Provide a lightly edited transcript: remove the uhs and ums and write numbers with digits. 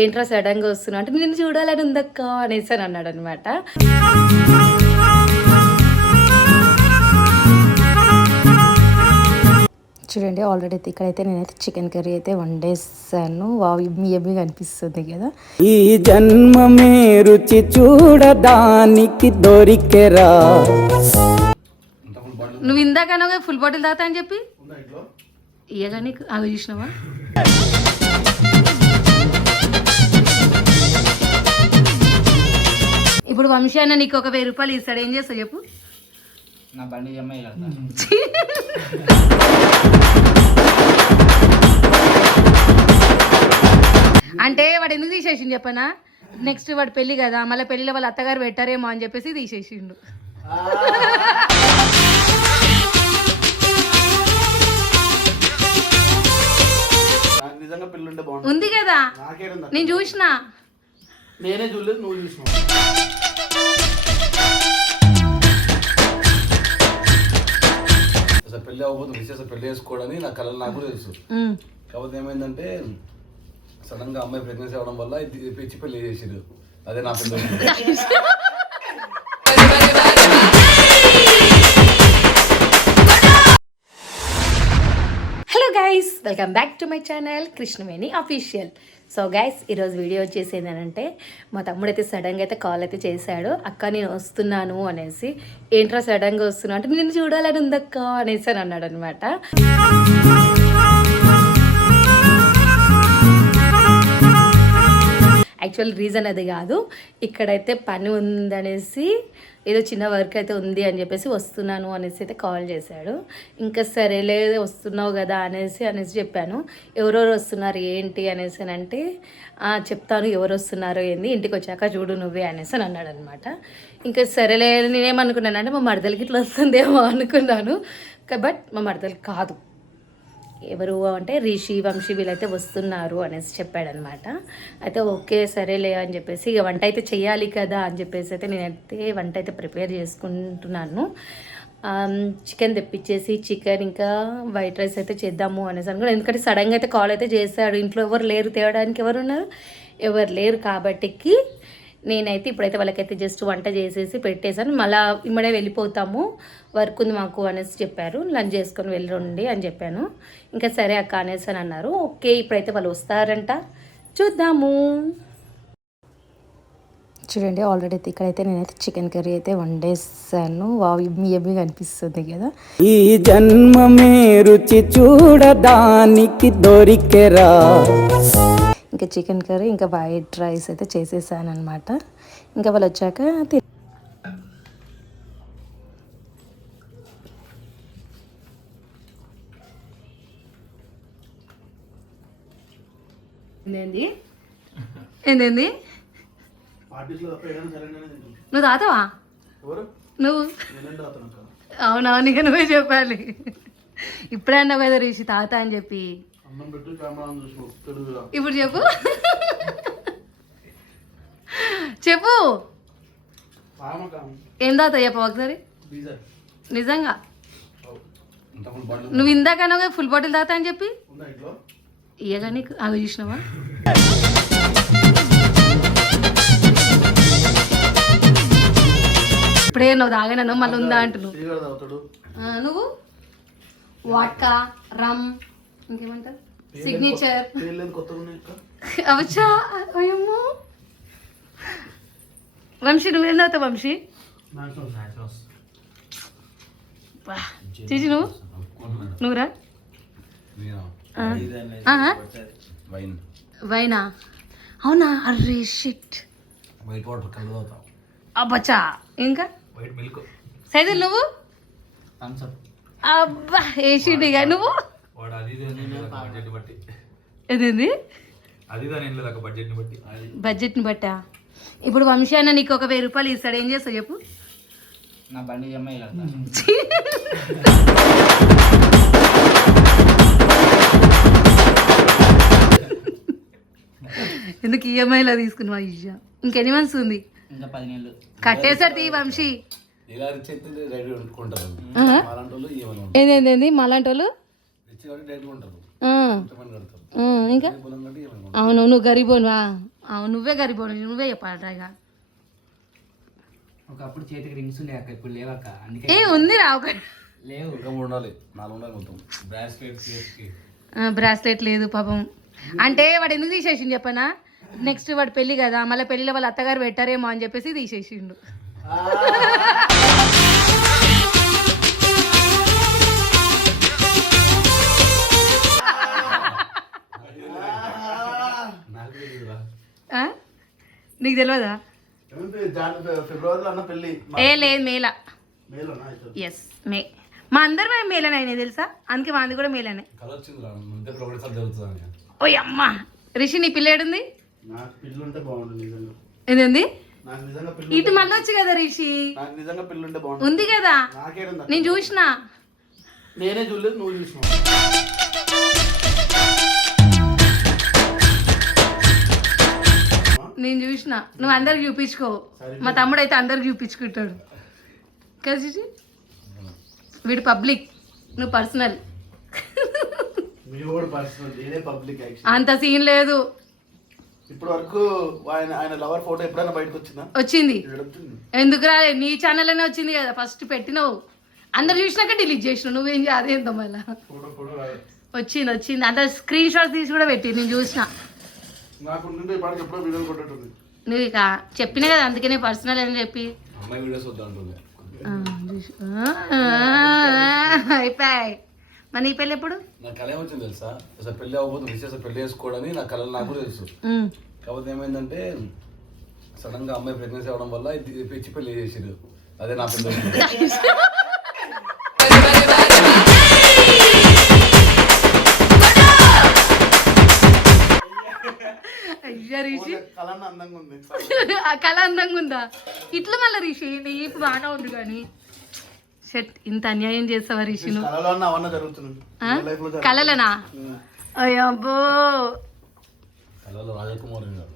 ఏంట్రా సడన్గా వస్తున్నా అంటే నేను చూడాలని ఉందక్క అనేసి అని అన్నాడు అనమాట. చూడండి ఆల్రెడీ అయితే ఇక్కడైతే నేనైతే చికెన్ కర్రీ అయితే వండేసాను. వావ్ యమ్మీగా అనిపిస్తుంది కదా. ఈ జన్మమే రుచి చూడడానికి దొరికెరా. నువ్వు ఇందాక ఫుల్ బాటిల్ తాగుతా అని చెప్పి ఇయ్యగా నీకు అవి చూసినావా? ఇప్పుడు వంశీ అన్న నీకు ఒక 1000 రూపాయలు ఇస్తాడు, ఏం చేస్తావు చెప్పు? నా బండి అంటే వాడు ఎందుకు తీసేసిండు చెప్పనా? నెక్స్ట్ వాడు పెళ్లి కదా, మళ్ళీ పెళ్లిలో వాళ్ళ అత్తగారు పెట్టారేమో అని చెప్పేసి తీసేసిండు. ఉంది కదా, నేను చూసిన. నేనే చూడలేదు, నువ్వు చూసినావు. అసలు పెళ్లి అవ్వబోతుంది, విశేష పెళ్లి చేసుకోవడానికి నా కళలు నాకు కూడా తెలుసు. కాకపోతే ఏమైందంటే సడన్ గా అమ్మాయి ప్రెగ్నెన్సీ అవడం వల్ల పిచ్చి పెళ్లి చేసారు. అదే నా పెళ్లి. Hello guys, welcome back to my channel Krishnaveni official. So guys, ఈరోజు వీడియో వచ్చేసి ఏంటంటే మా తమ్ముడైతే సడన్గా అయితే కాల్ అయితే చేశాడు, అక్క నేను వస్తున్నాను అనేసి. ఏంట్రా సడన్గా వస్తున్నా అంటే నేను చూడాలని ఉందక్క అనేసి అని అన్నాడు అనమాట. యాక్చువల్ రీజన్ అది కాదు, ఇక్కడైతే పని ఉందనేసి ఏదో చిన్న వర్క్ అయితే ఉంది అని చెప్పేసి వస్తున్నాను అనేసి అయితే కాల్ చేశాడు. ఇంకా సరేలే వస్తున్నావు కదా అనేసి చెప్పాను. ఎవరెవరు వస్తున్నారు ఏంటి అనేసి అని అంటే చెప్తాను ఎవరు వస్తున్నారో ఏంది, ఇంటికి వచ్చాక చూడు నువ్వే అనేసి అని అన్నాడు అనమాట. ఇంకా సరేలే నేనేమనుకున్నాను అంటే మా మరదలకి ఇట్లా వస్తుందేమో అనుకున్నాను, బట్ మా మరదలకి కాదు. ఎవరు అంటే రిషి వంశీ వీళ్ళైతే వస్తున్నారు అనేసి చెప్పాడనమాట. అయితే ఓకే సరేలే అని చెప్పేసి ఇక వంట అయితే చేయాలి కదా అని చెప్పేసి అయితే నేనైతే వంట అయితే ప్రిపేర్ చేసుకుంటున్నాను. చికెన్ తెప్పించేసి చికెన్ ఇంకా వైట్ రైస్ అయితే చేద్దాము అనేసి అనుకున్నాను. ఎందుకంటే సడన్గా అయితే కాల్ అయితే చేశాడు. ఇంట్లో ఎవరు లేరు, తేవడానికి ఎవరు ఉన్నారు, ఎవరు లేరు. కాబట్టికి నేనైతే ఇప్పుడైతే వాళ్ళకైతే జస్ట్ వంట చేసేసి పెట్టేశాను. మళ్ళీ ఇమ్మడే వెళ్ళిపోతాము, వర్క్ ఉంది మాకు అనేసి చెప్పారు. లంచ్ చేసుకొని వెళ్ళండి అని చెప్పాను. ఇంకా సరే అక్క అనేసి అని అన్నారు. ఓకే ఇప్పుడైతే వాళ్ళు వస్తారంట, చూద్దాము. చూడండి ఆల్రెడీ అయితే ఇక్కడైతే నేనైతే చికెన్ కర్రీ అయితే వండేసాను. వావ్ యమ్మీగా అనిపిస్తుంది కదా. ఈ జన్మమే రుచి చూడడానికి దొరికెరా. ఇంకా చికెన్ కర్రీ ఇంకా వైట్ రైస్ అయితే చేసేసాను అనమాట. ఇంకా వాళ్ళు వచ్చాక ఏంది నువ్వు తాతావా? నువ్వు అవునా, నీకు నువ్వే చెప్పాలి. ఇప్పుడే అన్నావు కదా రిషి తాత అని చెప్పి. ఇప్పుడు చెప్పు చెప్పు ఏం తాత చెప్పు ఒకసారి. నిజంగా నువ్వు ఇందాక ఫుల్ బాటిల్ తాత అని చెప్పి ఇయ్యగా నీకు అవి చూసినావా? ఇప్పుడే నువ్వు తాగాను మళ్ళీ ఉందా అంటున్నావు. నువ్వు వాట్కా రమ్ ఇంకేమంటారు సిగ్నేచర్ అవచ్చా? అయ్యమ్మో వంశీ నువ్వేం తాగుతావు వంశీ? చేసి నువ్వురా వైనా? అవునా? అర్రే షిట్. అబ్బచ్చా. ఇంకా సైదులు నువ్వు? అబ్బా వేసిండిగా నువ్వు. ఏదేంది బడ్జెట్ని బట్టా? ఇప్పుడు వంశీ అన్న నీకు ఒక 1000 రూపాయలు ఇస్తాడు, ఏం చేస్తావు చెప్పు? నా బండి ఎందుకు ఈఎంఐలో తీసుకున్నావా? ఇయ్యా ఇంకెన్ని మంత్స్ ఉంది? ఇంకా 10 నెలలు కట్టేసారు తీ వంశీ. ఏంది మాలాంటి వాళ్ళు ఇంతమంది కడతారు ఇంకా పొలం కట్టి ఏమైనా అవును నువ్వు గరీబోనువా అవును నువ్వే గరీబోను నువ్వే చెప్పాలరా ఇక ఒకప్పుడు చేతికి రింగ్స్ ఉండే అక్క ఇప్పుడు లేవక్క అందుకే ఏ ఉందిరా ఒక లేవు ఇంకా 3 ఉండాలి 4 ఉండాలి మొత్తం బ్రాస్లెట్ కేస్కి బ్రాస్లెట్ లేదు పాపం అంటే వాడు ఎందుకు తీసేసిండు చెప్పనా నెక్స్ట్ వాడు పెళ్లి కదా మళ్ళీ పెళ్లిలో వాళ్ళ అత్తగారు పెట్టారేమో అని చెప్పేసి తీసేసిండు నాకు తెలియదురా ఆ? నీకు తెలియదా ఫిబ్రవరిలో అన్న పెళ్ళి ఏ లేదు మేలా మేలోనా అయితే ఎస్ మే మా అందరు మేము మేలనే అయినాయి తెలుసా అందుకే మాది కూడా మేలనే కళ వచ్చిందిరా ముందే ఒకటిసారి జరుగుతుంది ఓ అమ్మ రిషి నీ పిల్లేడుంది నాకు పిల్లుంటే బాగుంటుంది నిజంగా ఏంది నాకు నిజంగా పిల్లు ఇటు మళ్ళీ వచ్చు కదా రిషి నాకు నిజంగా పిల్లుంటే బాగుంటుంది ఉంది కదా నాకేడుందా నేను చూసిన నేనే చూడలేదు నువ్వు చూసినావు నేను చూసిన నువ్వు అందరికి చూపించుకో మా తమ్ముడు అయితే అందరికి చూపించుకుంటాడు కదా రిషి వీడు పబ్లిక్ నువ్వు పర్సనల్ మీ కూడా పర్సనల్ నేనే పబ్లిక్ యాక్షన్ అంత సీన్ లేదు ఇప్పటి వరకు ఆయన లవర్ ఫోటో ఎప్పుడైనా బయటకు వచ్చిందా వచ్చింది ఏడుతుంది ఎందుకు రా నీ ఛానల్లోనే వచ్చింది కదా ఫస్ట్ పెట్టినావు అందరు చూసినాక డిలీట్ చేసినావు నువ్వేం అదేందో మళ్ళా ఫోటో వచ్చింది అంత స్క్రీన్ షాట్స్ తీసి కూడా పెట్టి నేను చూసిన నాకు నుండి ఇప్పటికి ఎప్పుడో వీడియోలు కొట్టేటుంది నువ్వు ఇక చెప్పినా కదా అందుకనే పర్సనల్ అని చెప్పి అమ్మాయి వీడియోస్ వద్దా అంటుంది అయిపోయాయి మరి నీ పెళ్ళి ఎప్పుడు నాకు కళ ఏమొచ్చింది తెలుసా అసలు పెళ్ళి అవ్వబోతుంది విశేష పెళ్లి చేసుకోవడని నా కళలు నాకు కూడా తెలుసు కాకపోతే ఏమైందంటే సడన్ గా అమ్మాయి ప్రెగ్నెన్సీ అవడం వల్ల ఇది పిచ్చి పెళ్లి చేసిరు అదే నా పెళ్ళి అయ్యా రిషి కలన్న అందంగా ఉంది ఆ కళ అందంగా ఉందా ఇట్లా మళ్ళీ రిషి నీ ఇప్పుడు బాగానే ఉంది కానీ షట్ ఇంత అన్యాయం చేస్తావా రిషి నువ్వు కళలో అన్న అవన్నీ జరుగుతుంది లైఫ్ లో కళలనా అయ్యబ్బో కళలో రాజకుమారి గారు